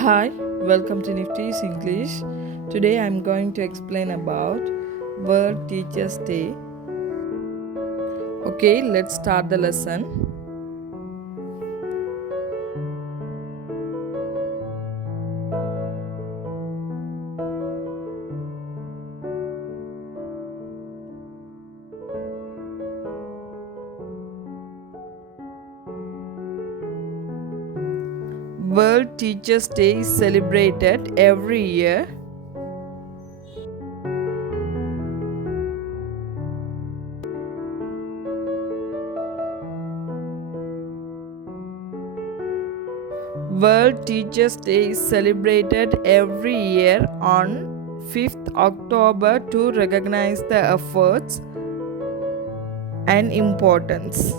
Hi, welcome to Nifty's English. Today I'm going to explain about World Teachers Day. Okay, let's start the lesson. World Teachers Day is celebrated every year. World Teachers Day is celebrated every year on 5th October to recognize the efforts and importance.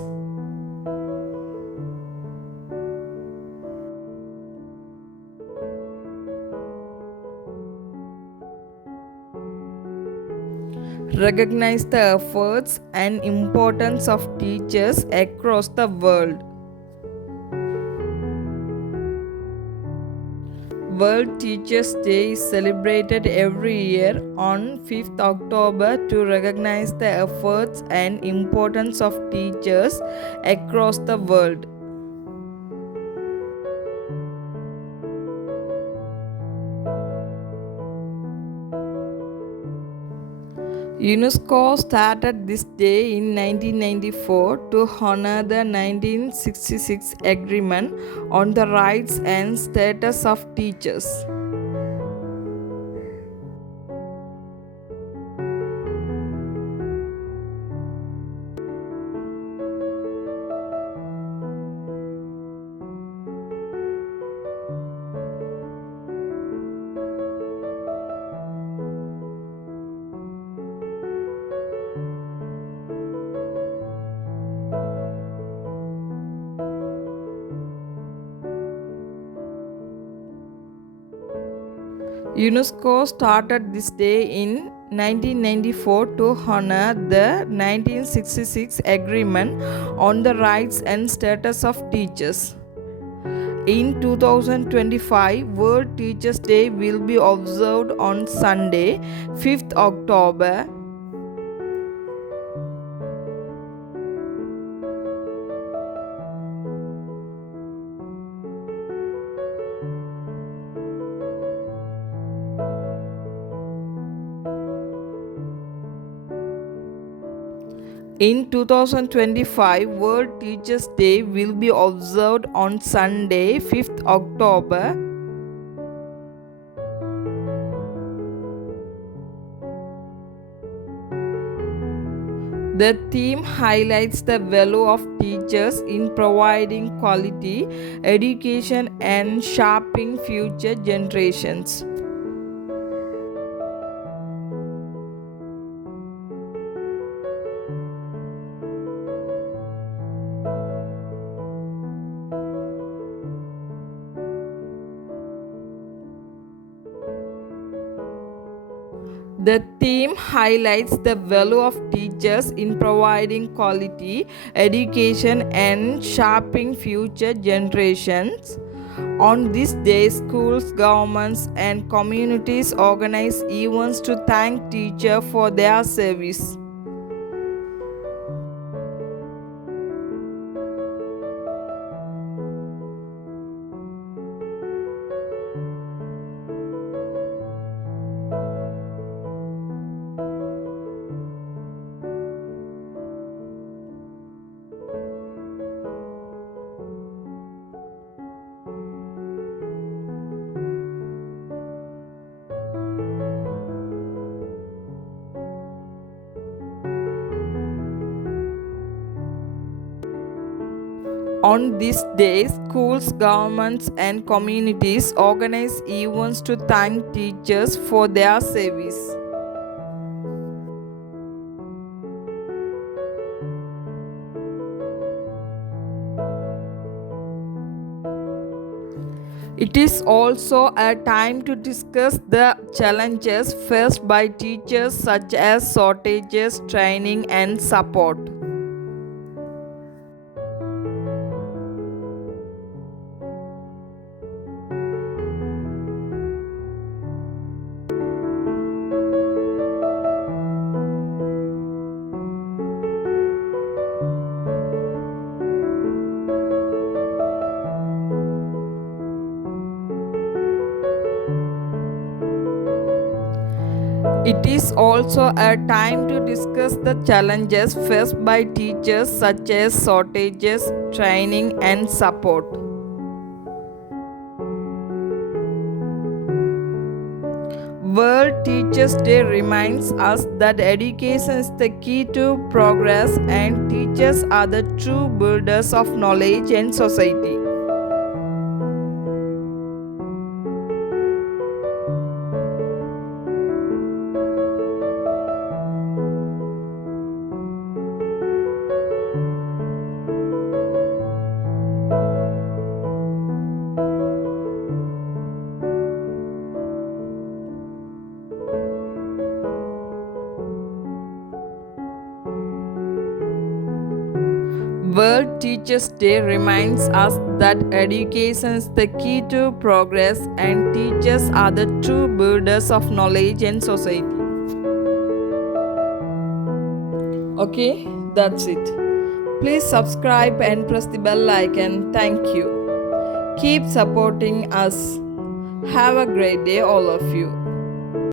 Recognize the efforts and importance of teachers across the world. World Teachers Day is celebrated every year on 5th October to recognize the efforts and importance of teachers across the world. UNESCO started this day in 1994 to honor the 1966 Agreement on the Rights and Status of Teachers. UNESCO started this day in 1994 to honor the 1966 Agreement on the Rights and Status of Teachers. In 2025, World Teachers Day will be observed on Sunday, 5th October. In 2025, World Teachers Day will be observed on Sunday, 5th October. The theme highlights the value of teachers in providing quality education and shaping future generations. The theme highlights the value of teachers in providing quality education and shaping future generations. On this day, schools, governments, and communities organize events to thank teachers for their service. On this day, schools, governments, and communities organize events to thank teachers for their service. It is also a time to discuss the challenges faced by teachers, such as shortages, training, and support. It is also a time to discuss the challenges faced by teachers such as shortages, training, and support. World Teachers Day reminds us that education is the key to progress and teachers are the true builders of knowledge and society. World Teachers Day reminds us that education is the key to progress and teachers are the true builders of knowledge and society. Okay, that's it. Please subscribe and press the bell icon. Thank you. Keep supporting us. Have a great day, all of you.